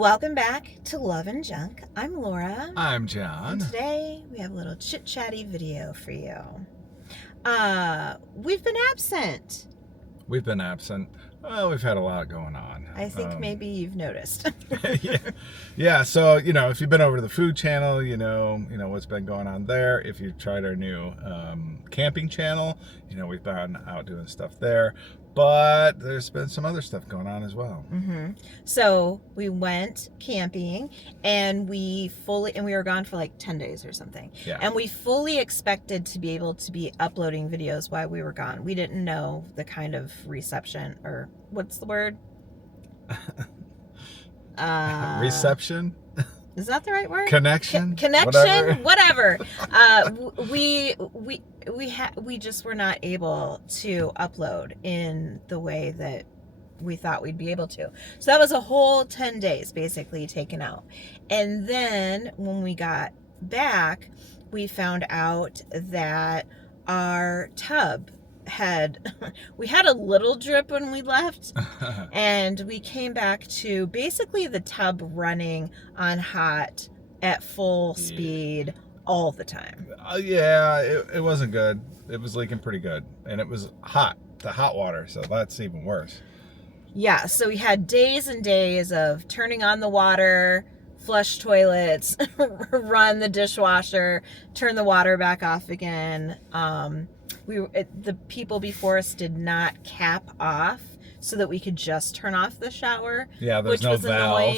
Welcome back to Love and Junk. I'm Laura. I'm John. And today we have a little chit-chatty video for you. We've been absent. We've been absent. Well, we've had a lot going on. I think maybe you've noticed. Yeah. So, if you've been over to the food channel, you know what's been going on there. If you've tried our new camping channel, we've been out doing stuff there. But there's been some other stuff going on as well. Mm-hmm. So we went camping and we were gone for like 10 days or something. Yeah. And we fully expected to be able to be uploading videos while we were gone. We didn't know the kind of reception, or what's the word? Reception? Is that the right word? Connection? Connection? Whatever. We just were not able to upload in the way that we thought we'd be able to. So that was a whole 10 days basically taken out. And then when we got back, we found out that our tub we had a little drip when we left, and we came back to basically the tub running on hot at full speed all the time. It wasn't good. It was leaking pretty good, and it was hot, the hot water, so that's even worse. Yeah, so we had days and days of turning on the water, flush toilets, run the dishwasher, turn the water back off again. The people before us did not cap off so that we could just turn off the shower. Yeah, there's which no was valve.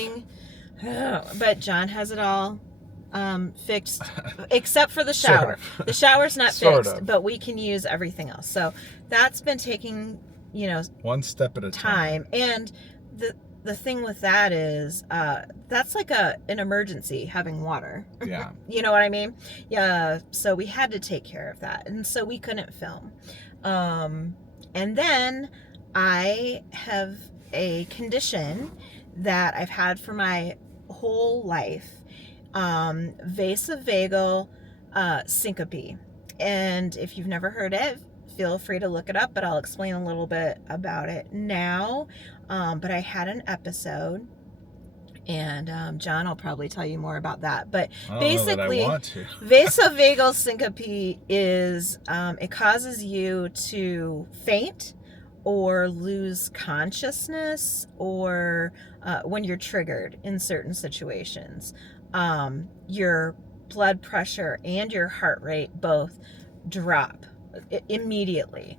Annoying. But John has it all fixed, except for the shower. Sort of. The shower's not Sort fixed, of. but we can use everything else. So that's been taking, one step at a time. And the thing with that is that's like an emergency, having water. Yeah. You know what I mean? Yeah. So we had to take care of that, and so we couldn't film. And then I have a condition that I've had for my whole life, Vagal Syncopy. And if you've never heard it, feel free to look it up, but I'll explain a little bit about it now. But I had an episode, and John will probably tell you more about that. But basically, vasovagal syncope is it causes you to faint or lose consciousness, or when you're triggered in certain situations, your blood pressure and your heart rate both drop immediately.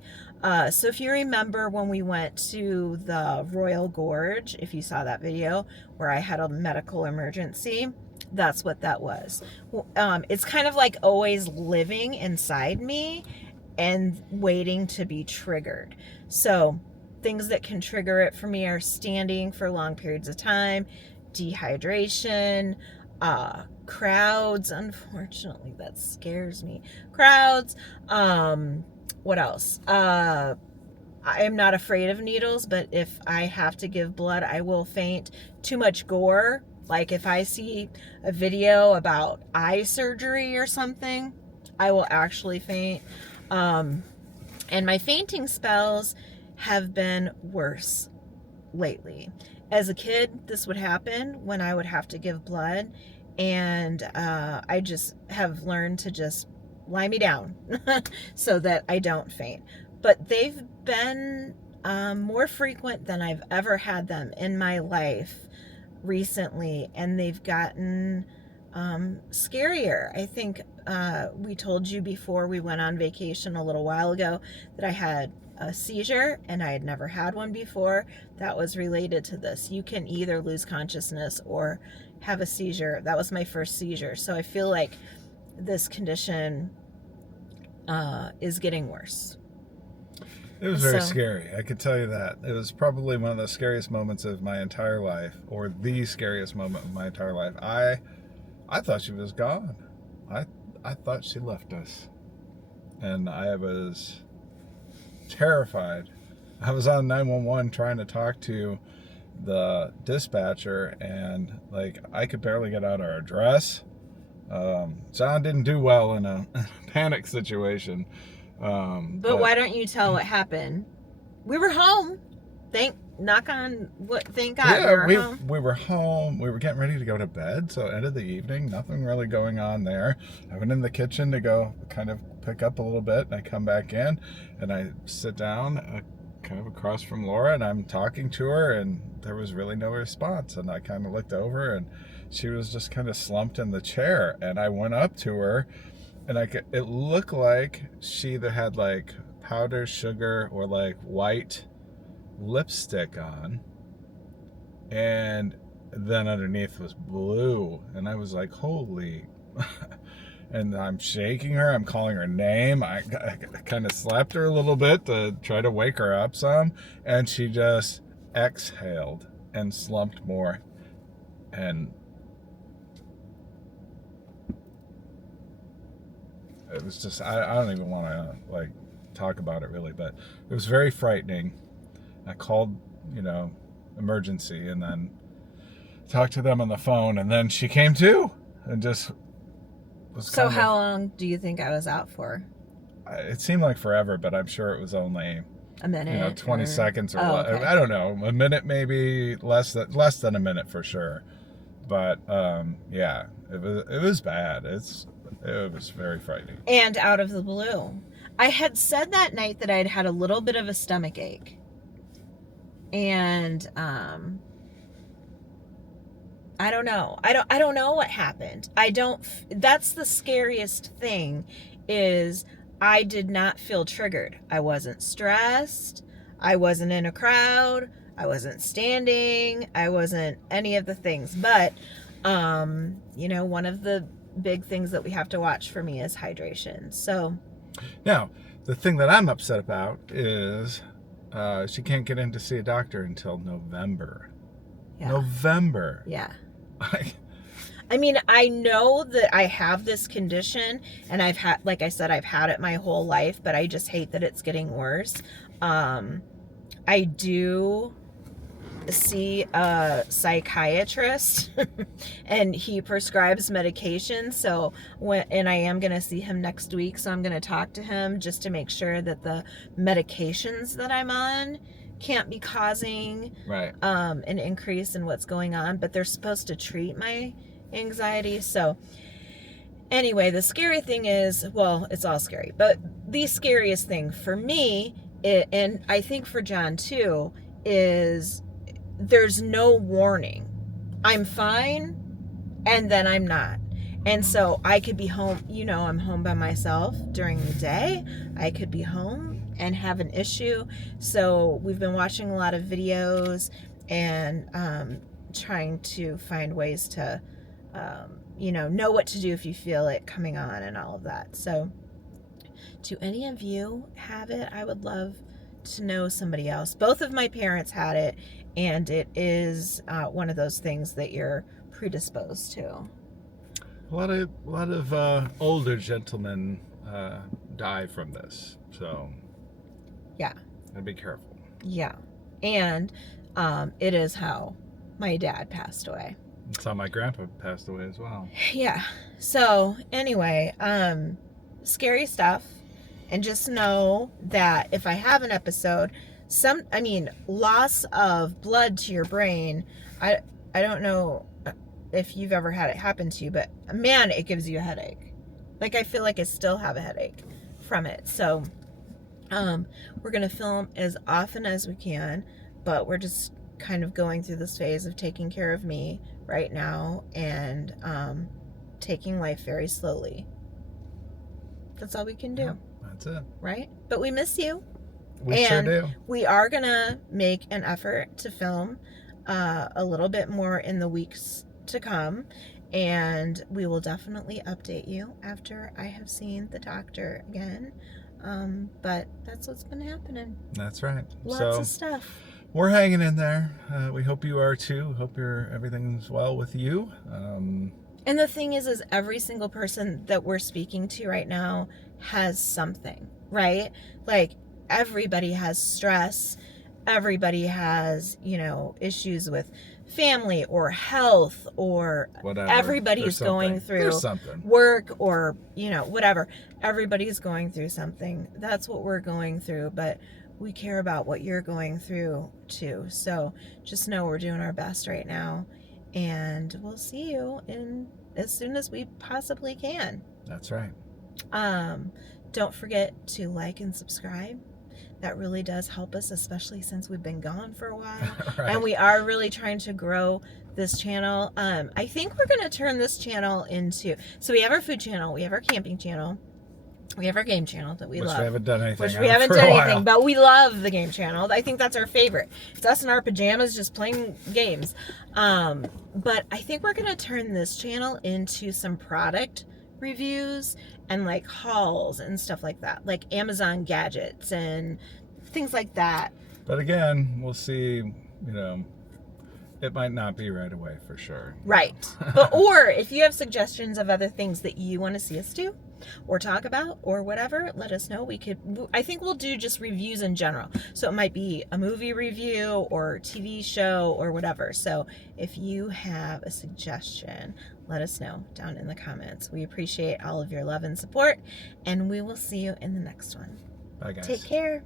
So if you remember when we went to the Royal Gorge, if you saw that video where I had a medical emergency, that's what that was. It's kind of like always living inside me and waiting to be triggered. So things that can trigger it for me are standing for long periods of time, dehydration, crowds. Unfortunately, that scares me. Crowds. What else? I am not afraid of needles, but if I have to give blood, I will faint. Too much gore. Like if I see a video about eye surgery or something, I will actually faint. And my fainting spells have been worse lately. As a kid, this would happen when I would have to give blood, and I just have learned to just lie me down so that I don't faint. But they've been more frequent than I've ever had them in my life recently, and they've gotten scarier. I think we told you before we went on vacation a little while ago that I had a seizure, and I had never had one before. That was related to this. You can either lose consciousness or have a seizure. That was my first seizure. So I feel like this condition is getting worse. It was very scary. I could tell you that. It was probably one of the scariest moments of my entire life, or the scariest moment of my entire life. I thought she was gone. I thought she left us. And I was terrified. I was on 911 trying to talk to the dispatcher, and I could barely get out our address. John didn't do well in a panic situation. But why don't you tell what happened? We were home. knock on what? Thank God Yeah, we were home. we were home. We were getting ready to go to bed. So end of the evening, nothing really going on there. I went in the kitchen to go kind of pick up a little bit, and I come back in, and I sit down kind of across from Laura, and I'm talking to her, and there was really no response. And I kind of looked over, and she was just kind of slumped in the chair. And I went up to her, and it looked like she either had like powdered sugar or like white lipstick on, and then underneath was blue, and I was like, holy. And I'm shaking her, I'm calling her name, I kind of slapped her a little bit to try to wake her up some, and she just exhaled and slumped more. And it was just, I don't even want to like talk about it really, but it was very frightening. I called, emergency, and then talked to them on the phone, and then she came to and just was So how long do you think I was out for? It seemed like forever, but I'm sure it was only a minute, 20 seconds or okay. I don't know, a minute, maybe less than a minute for sure. But yeah, it was bad. It was very frightening. And out of the blue. I had said that night that I'd had a little bit of a stomach ache. And I don't know. I don't know what happened. That's the scariest thing, is I did not feel triggered. I wasn't stressed. I wasn't in a crowd. I wasn't standing. I wasn't any of the things. But one of the big things that we have to watch for me is hydration. So now, the thing that I'm upset about is she can't get in to see a doctor until November. Yeah. November. Yeah. I mean, I know that I have this condition, and like I said, I've had it my whole life, but I just hate that it's getting worse. I do see a psychiatrist and he prescribes medication. And I am going to see him next week. So I'm going to talk to him just to make sure that the medications that I'm on can't be causing an increase in what's going on, but they're supposed to treat my anxiety. So anyway, the scary thing is, well, it's all scary, but the scariest thing for me, and I think for John too, is there's no warning. I'm fine, and then I'm not. And so I could be home, I'm home by myself during the day. I could be home and have an issue. So we've been watching a lot of videos and trying to find ways to, know what to do if you feel it coming on and all of that. So do any of you have it? I would love to know somebody else. Both of my parents had it, and it is one of those things that you're predisposed to. A lot of older gentlemen die from this, so yeah, gotta be careful. Yeah, and it is how my dad passed away. It's how my grandpa passed away as well. Yeah. So anyway, scary stuff. And just know that if I have an episode, loss of blood to your brain, I don't know if you've ever had it happen to you, but man, it gives you a headache. Like, I feel like I still have a headache from it. So we're going to film as often as we can, but we're just kind of going through this phase of taking care of me right now and taking life very slowly. That's all we can do. Yeah, that's it. Right? But we miss you. We sure do. We are going to make an effort to film a little bit more in the weeks to come. And we will definitely update you after I have seen the doctor again. But that's what's been happening. That's right. Lots of stuff. We're hanging in there. We hope you are too. Hope everything's well with you. And the thing is every single person that we're speaking to right now has something, right? Like, everybody has stress. Everybody has, issues with family or health or whatever. Everybody's going through work or, whatever. Everybody's going through something. That's what we're going through. But we care about what you're going through too. So just know we're doing our best right now, and we'll see you in as soon as we possibly can. That's right. Don't forget to like and subscribe. That really does help us, especially since we've been gone for a while. Right. And we are really trying to grow this channel. I think we're going to turn this channel into, so we have our food channel, we have our camping channel, we have our game channel that we love. Which we haven't done anything. Which we haven't done anything, but we love the game channel. I think that's our favorite. It's us in our pajamas just playing games. But I think we're going to turn this channel into some product reviews and like hauls and stuff like that, like Amazon gadgets and things like that. But again, we'll see, it might not be right away for sure. Right. But or if you have suggestions of other things that you want to see us do or talk about or whatever, let us know. I think we'll do just reviews in general. So it might be a movie review or TV show or whatever. So if you have a suggestion, let us know down in the comments. We appreciate all of your love and support, and we will see you in the next one. Bye, guys. Take care.